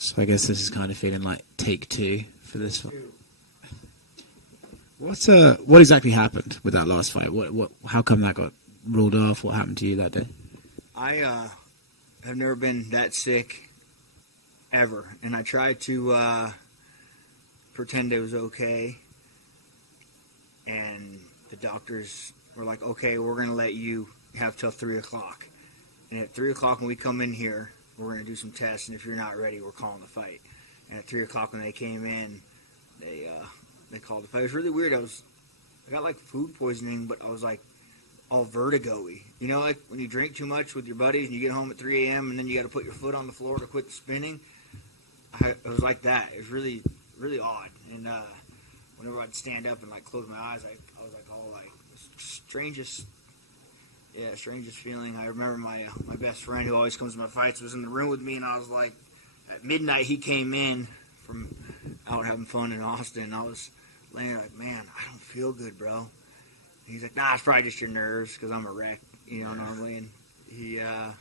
So I guess this is kind of feeling like take two for this one. What exactly happened with that last fight? How come that got ruled off? What happened to you that day? I have never been that sick ever, and I tried to pretend it was okay, and the doctors were like, okay, we're going to let you have till 3 o'clock. And at 3 o'clock when we come in here, we're going to do some tests, and if you're not ready, we're calling the fight. And at 3 o'clock when they came in, they called the fight. It was really weird. I got like food poisoning, but I was like all vertigo-y. You know, like when you drink too much with your buddies and you get home at 3 a.m. and then you got to put your foot on the floor to quit the spinning. It was like that. It was really, really odd. And whenever I'd stand up and like close my eyes, I was like all like strangest feeling. I remember my best friend who always comes to my fights was in the room with me, and I was like, at midnight he came in from out having fun in Austin, and I was laying there like, man, I don't feel good, bro. And he's like, nah, it's probably just your nerves because I'm a wreck, you know, normally. And I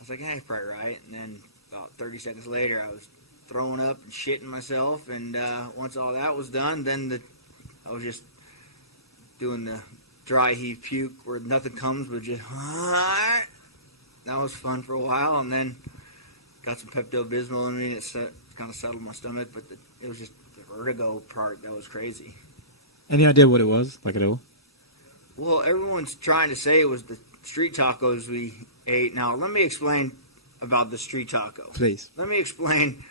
was like, yeah, he's probably right. And then about 30 seconds later, I was throwing up and shitting myself, and once all that was done, then I was just doing the dry heave puke where nothing comes but just that was fun for a while, and then got some Pepto-Bismol in me, and it kind of settled my stomach, but it was just the vertigo part that was crazy. Any idea what it was, like at all? Well, everyone's trying to say it was the street tacos we ate. Now, let me explain about the street taco. Please. Let me explain.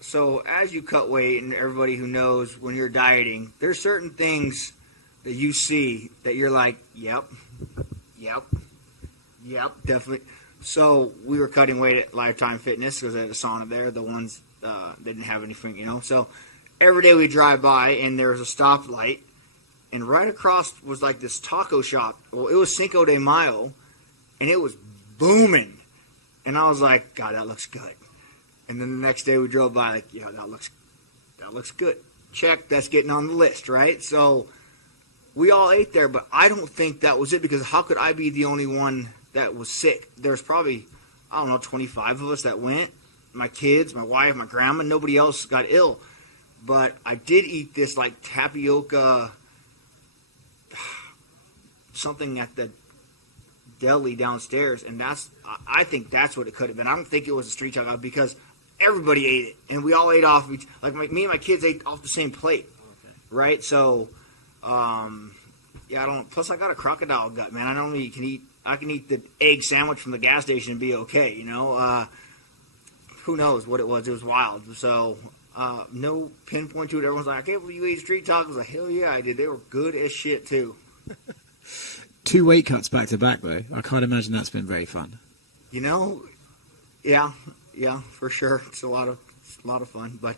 So, as you cut weight, and everybody who knows when you're dieting, there's certain things that you see that you're like, yep, definitely. So we were cutting weight at Lifetime Fitness because they had a sauna there. The ones didn't have anything, you know. So every day we drive by, and there was a stoplight, and right across was like this taco shop. Well, it was Cinco de Mayo, and it was booming. And I was like, God, that looks good. And then the next day we drove by, like, yeah, that looks good. Check, that's getting on the list, right? So we all ate there, but I don't think that was it, because how could I be the only one that was sick? There's probably, 25 of us that went. My kids, my wife, my grandma, nobody else got ill. But I did eat this, like, tapioca something at the deli downstairs, and I think that's what it could have been. I don't think it was a street taco, because everybody ate it, and we all ate off each, like me and my kids ate off the same plate, okay. Right? So, yeah, I don't. Plus, I got a crocodile gut, man. I can eat the egg sandwich from the gas station and be okay, you know. Who knows what it was? It was wild. So, no pinpoint to it. Everyone's like, I can't believe you ate street tacos. I was like, hell yeah, I did. They were good as shit too. 2 weight cuts back to back, though. I can't imagine that's been very fun. You know, yeah, for sure. It's a lot of fun. But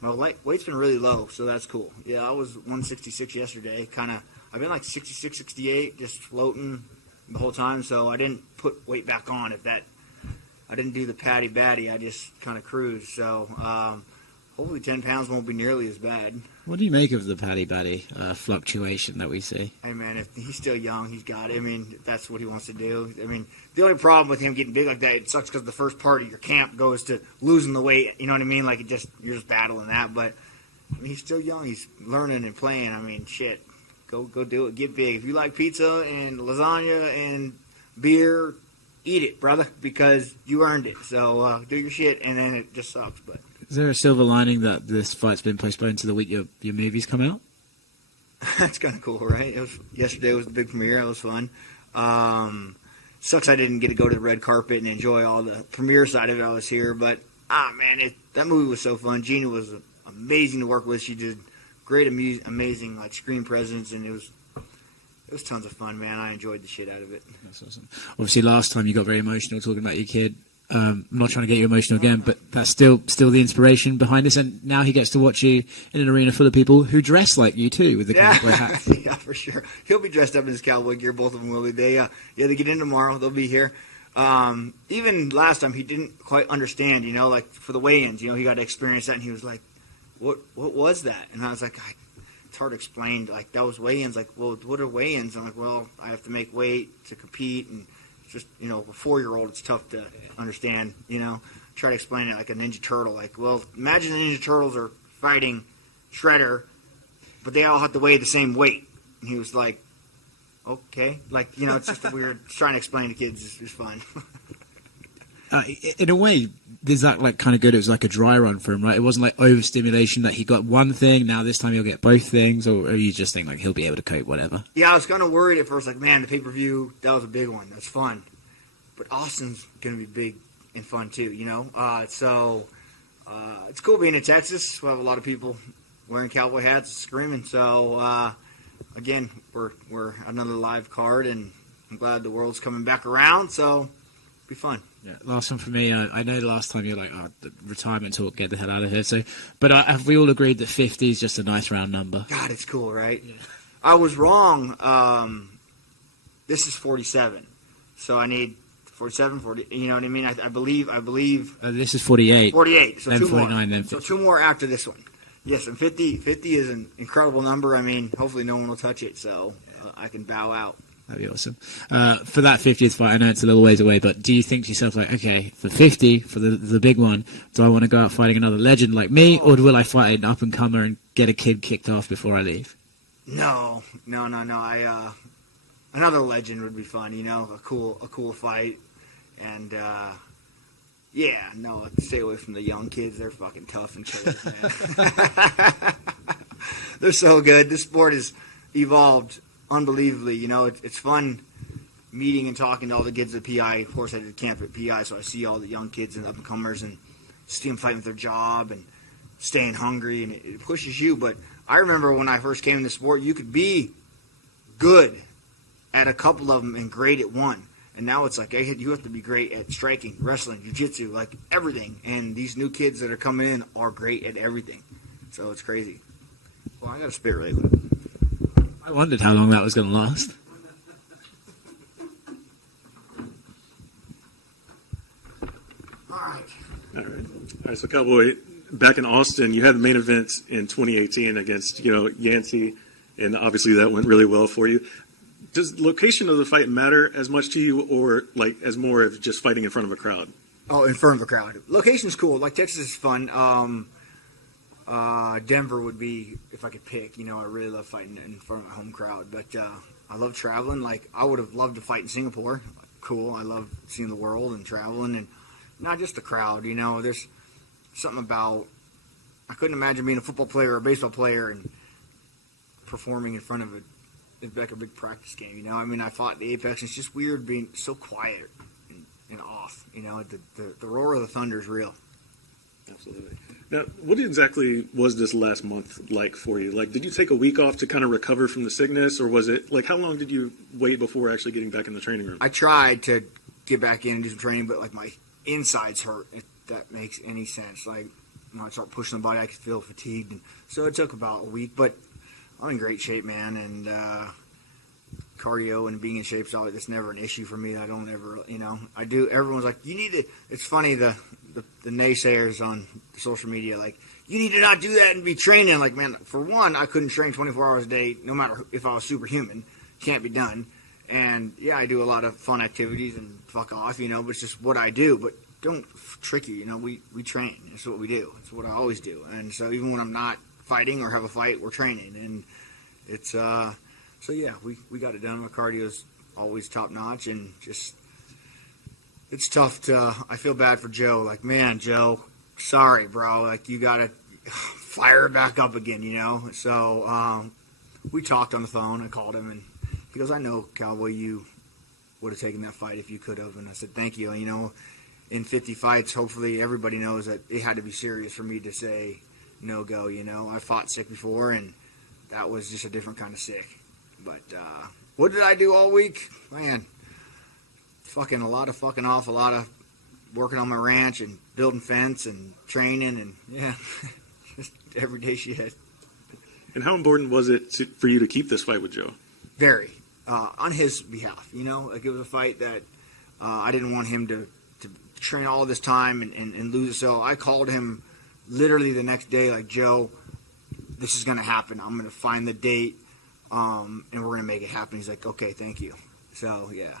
my weight's been really low, so that's cool. Yeah, I was 166 yesterday. I've been like 66, 68, just floating the whole time. So I didn't put weight back on. I didn't do the patty batty. I just kind of cruised. So hopefully 10 pounds won't be nearly as bad. What do you make of the patty batty fluctuation that we see? Hey, man, if he's still young, he's got it. I mean, if that's what he wants to do. I mean, the only problem with him getting big like that, it sucks because the first part of your camp goes to losing the weight. You know what I mean? Like, you're just battling that. But I mean, he's still young. He's learning and playing. I mean, shit, go do it. Get big. If you like pizza and lasagna and beer, eat it, brother, because you earned it. So do your shit, and then it just sucks. But is there a silver lining that this fight's been postponed to the week your movies come out? That's kind of cool, right? Yesterday was the big premiere. It was fun. Sucks I didn't get to go to the red carpet and enjoy all the premiere side of it. I was here, but man, that movie was so fun. Gina was amazing to work with. She did great, amazing like screen presence, and it was tons of fun, man. I enjoyed the shit out of it. That's awesome. Obviously, last time you got very emotional talking about your kid. I'm not trying to get you emotional again, but that's still the inspiration behind this. And now he gets to watch you in an arena full of people who dress like you too, with the cowboy hat. Yeah, for sure. He'll be dressed up in his cowboy gear. Both of them will be. They get in tomorrow. They'll be here. Even last time, he didn't quite understand. You know, like for the weigh-ins, you know, he got to experience that, and he was like, "What was that?" And I was like, "It's hard to explain. Like that was weigh-ins. Like, well, what are weigh-ins?" I'm like, "Well, I have to make weight to compete and." Just, you know, a 4-year-old, it's tough to understand, you know. try to explain it like a Ninja Turtle. Like, well, imagine the Ninja Turtles are fighting Shredder, but they all have to weigh the same weight. And he was like, okay. Like, it's just a weird, trying to explain to kids is fun. In a way, is that like kind of good? It was like a dry run for him, right? It wasn't like overstimulation that he got one thing, now this time he'll get both things, or you just think like he'll be able to cope, whatever? Yeah, I was kind of worried at first, like, man, the pay-per-view, that was a big one. That's fun. But Austin's going to be big and fun too, So it's cool being in Texas. We have a lot of people wearing cowboy hats, screaming. So again, we're another live card, and I'm glad the world's coming back around. So it'll be fun. Yeah, last one for me. I know the last time you're like, the retirement talk, get the hell out of here. So, but have we all agreed that 50 is just a nice round number? God, it's cool, right? Yeah. I was wrong. This is 47, so I need 47, 40. You know what I mean? I believe. This is 48. 48. So then two 49. more. Then 50. So two more after this one. Yes, and 50 is an incredible number. I mean, hopefully no one will touch it, so I can bow out. That'd be awesome. For that 50th fight, I know it's a little ways away, but do you think to yourself, like, okay, for 50, for the big one, do I want to go out fighting another legend like me, or will I fight an up-and-comer and get a kid kicked off before I leave? No. Another legend would be fun, a cool fight. And, stay away from the young kids. They're fucking tough and killers, man. They're so good. This sport has evolved unbelievably. It's fun meeting and talking to all the kids at PI. Of course, I did camp at PI, so I see all the young kids and up-and-comers and see them fighting with their job and staying hungry, and it pushes you. But I remember when I first came in the sport, you could be good at a couple of them and great at one. And now it's like, you have to be great at striking, wrestling, jiu-jitsu, like everything. And these new kids that are coming in are great at everything. So it's crazy. Well, I got to spit really quick. I wondered how long that was going to last. All right. So, Cowboy, back in Austin, you had the main event in 2018 against, Yancey, and obviously that went really well for you. Does location of the fight matter as much to you, or like as more of just fighting in front of a crowd? Oh, in front of a crowd. Location's cool. Like, Texas is fun. Denver would be, if I could pick. I really love fighting in front of a home crowd. But I love traveling. Like, I would have loved to fight in Singapore. Cool. I love seeing the world and traveling, and not just the crowd. There's something about, I couldn't imagine being a football player or a baseball player and performing in front of it's like a big practice game, I fought the Apex, and it's just weird being so quiet and off, the roar of the thunder is real. Absolutely. Now, what exactly was this last month like for you? Like, did you take a week off to kind of recover from the sickness, or was it, like, how long did you wait before actually getting back in the training room? I tried to get back in and do some training, but, like, my insides hurt, if that makes any sense. Like, when I start pushing the body, I could feel fatigued, and so it took about a week, but I'm in great shape, man, and cardio and being in shape, so that's never an issue for me. I don't ever, I do. Everyone's like, you need to. It's funny, the naysayers on social media, like, you need to not do that and be training. Like, man, for one, I couldn't train 24 hours a day, no matter if I was superhuman. Can't be done. And yeah, I do a lot of fun activities and fuck off, but it's just what I do. But don't trick you, we train. It's what we do. It's what I always do. And so even when I'm not fighting or have a fight, we're training, and it's so yeah, we got it done. My cardio's always top notch, and just it's tough to. I feel bad for Joe. Like, man, Joe, sorry, bro. Like, you gotta fire it back up again, So we talked on the phone. I called him, and he goes, "I know, Cowboy, you would have taken that fight if you could have." And I said, "Thank you." In 50 fights, hopefully everybody knows that it had to be serious for me to say no go. I fought sick before, and that was just a different kind of sick. But what did I do all week? Man, fucking a lot of fucking off, a lot of working on my ranch and building fence and training, and yeah, just everyday shit. And how important was it for you to keep this fight with Joe? Very, on his behalf. Like, it was a fight that I didn't want him to train all this time and lose it. So I called him literally the next day, like, Joe, this is going to happen. I'm going to find the date, and we're going to make it happen. He's like, okay, thank you. So, yeah.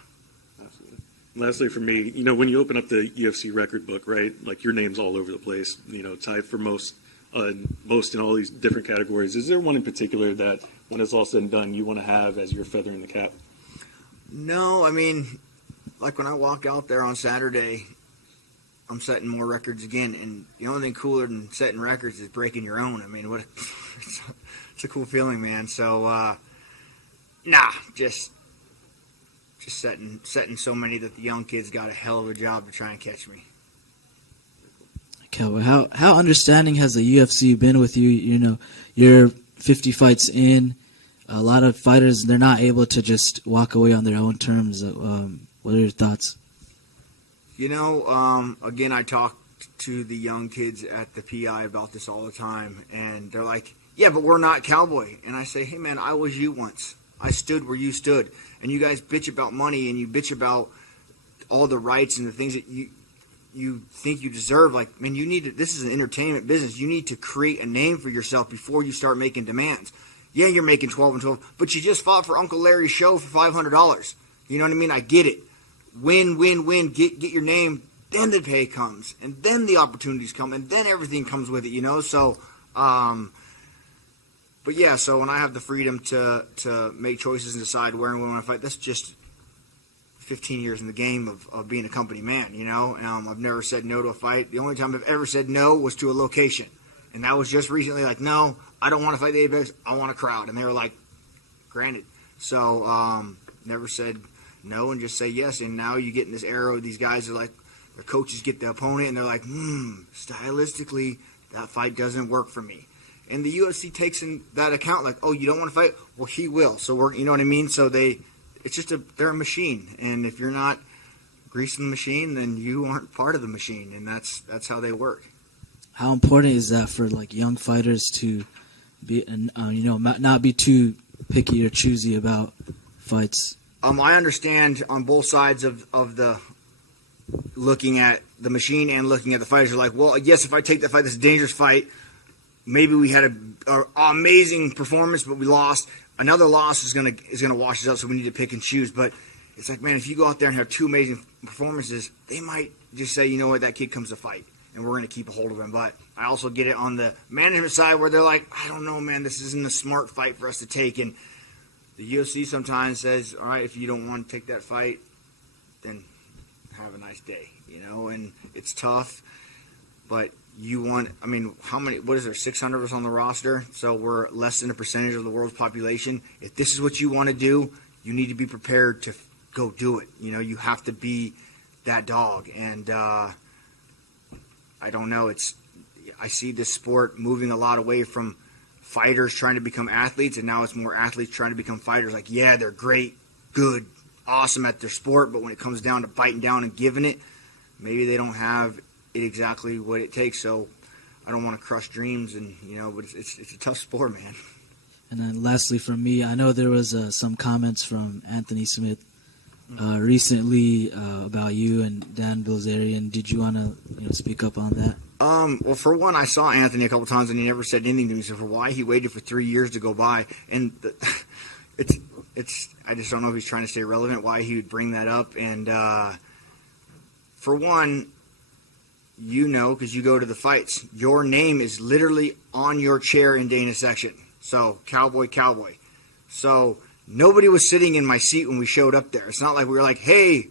Absolutely. Lastly, for me, when you open up the UFC record book, right, like your name's all over the place, tied for most in all these different categories. Is there one in particular that, when it's all said and done, you want to have as your feather in the cap? No, I mean, like when I walk out there on Saturday, I'm setting more records again, and the only thing cooler than setting records is breaking your own. I mean, it's a cool feeling, man. So, just setting so many that the young kids got a hell of a job to try and catch me. Cowboy, how understanding has the UFC been with you? You're 50 fights in. A lot of fighters, they're not able to just walk away on their own terms. What are your thoughts? Again, I talk to the young kids at the PI about this all the time, and they're like, yeah, but we're not Cowboy. And I say, hey, man, I was you once. I stood where you stood. And you guys bitch about money, and you bitch about all the rights and the things that you think you deserve. Like, man, this is an entertainment business. You need to create a name for yourself before you start making demands. Yeah, you're making 12 and 12, but you just fought for Uncle Larry's show for $500. You know what I mean? I get it. Win, win, win. Get your name. Then the pay comes, and then the opportunities come, and then everything comes with it. So, but yeah. So when I have the freedom to make choices and decide where and when I want to fight, that's just 15 years in the game of being a company man. I've never said no to a fight. The only time I've ever said no was to a location, and that was just recently. Like, no, I don't want to fight the Apex. I want a crowd, and they were like, granted. So never said no and just say yes. And now you get in this era, these guys are like, their coaches get the opponent and they're like, stylistically, that fight doesn't work for me. And the UFC takes in that account, like, oh, you don't want to fight? Well, he will. So you know what I mean? So they're a machine. And if you're not greasing the machine, then you aren't part of the machine. And that's how they work. How important is that for like young fighters to be, not be too picky or choosy about fights? I understand on both sides of the looking at the machine and looking at the fighters. Are like, well, yes, if I take that fight, this is a dangerous fight. Maybe we had an amazing performance, but we lost. Another loss is gonna wash us out, so we need to pick and choose. But it's like, man, if you go out there and have two amazing performances, they might just say, you know what, that kid comes to fight, and we're going to keep a hold of him. But I also get it on the management side where they're like, I don't know, man, this isn't a smart fight for us to take. And the UFC sometimes says, all right, if you don't want to take that fight, then have a nice day, and it's tough. But what is there, 600 of us on the roster? So we're less than a percentage of the world's population. If this is what you want to do, you need to be prepared to go do it. You have to be that dog. And I don't know, I see this sport moving a lot away from fighters trying to become athletes, and now it's more athletes trying to become fighters. Like, yeah, they're great, good, awesome at their sport, but when it comes down to biting down and giving it, maybe they don't have it exactly what it takes. So I don't want to crush dreams, and but it's a tough sport, man. And then lastly from me, I know there was some comments from Anthony Smith recently about you and Dan Bilzerian. Did you want to speak up on that? Well, for one, I saw Anthony a couple times, and he never said anything to me. So for why he waited for 3 years to go by, and I just don't know if he's trying to stay relevant, why he would bring that up. And for one, because you go to the fights, your name is literally on your chair in Dana section. So Cowboy. So nobody was sitting in my seat when we showed up there. It's not like we were like, hey,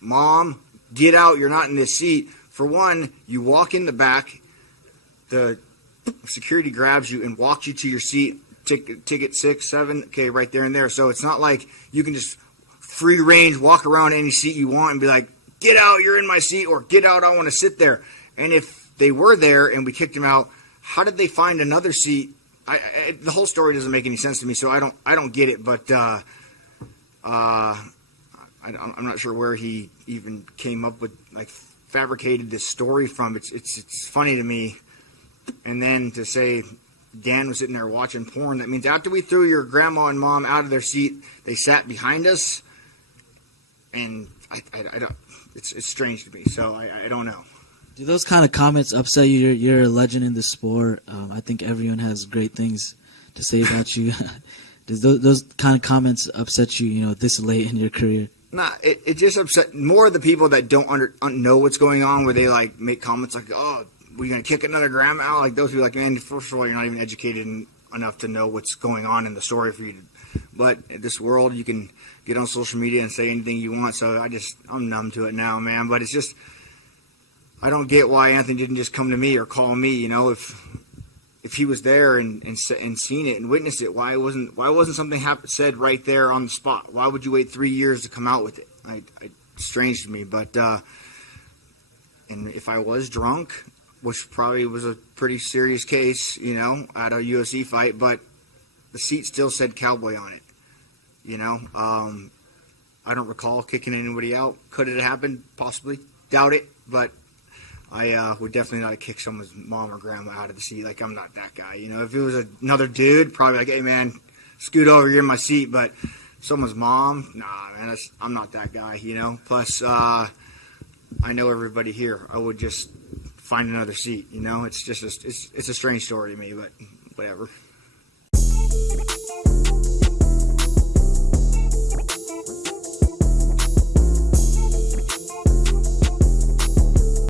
Mom, get out, you're not in this seat. For one, you walk in the back, the security grabs you and walks you to your seat, ticket 6, 7, okay, right there and there. So it's not like you can just free range walk around any seat you want and be like, get out, you're in my seat, or get out, I want to sit there. And if they were there and we kicked them out, how did they find another seat? The whole story doesn't make any sense to me, so I don't get it. But I'm not sure where he even came up with, like, fabricated this story from. It's funny to me. And then to say Dan was sitting there watching porn, that means after we threw your grandma and mom out of their seat, they sat behind us. And I don't. It's strange to me. So I don't know. Do those kind of comments upset you? You're a legend in the sport. I think everyone has great things to say about you. Does those kind of comments upset you, this late in your career? Nah, it just upset more of the people that don't know what's going on, where they like make comments like, "Oh, we're gonna kick another grandma out." Like those people, like, man, first of all, you're not even educated enough to know what's going on in the story for you. But in this world, you can get on social media and say anything you want. So I'm numb to it now, man. But it's just, I don't get why Anthony didn't just come to me or call me. You know, if he was there and seen it and witnessed it, why wasn't something said right there on the spot? Why would you wait 3 years to come out with it? Strange to me. But and if I was drunk, which probably was a pretty serious case, you know, at a UFC fight, but the seat still said Cowboy on it. You know, I don't recall kicking anybody out. Could it have happened? Possibly. Doubt it, but I would definitely not kick someone's mom or grandma out of the seat. Like, I'm not that guy. You know, if it was another dude, probably like, hey, man, scoot over, you're in my seat. But someone's mom, nah, man, I'm not that guy, you know. Plus, I know everybody here. I would just find another seat, you know. It's just it's a strange story to me, but whatever.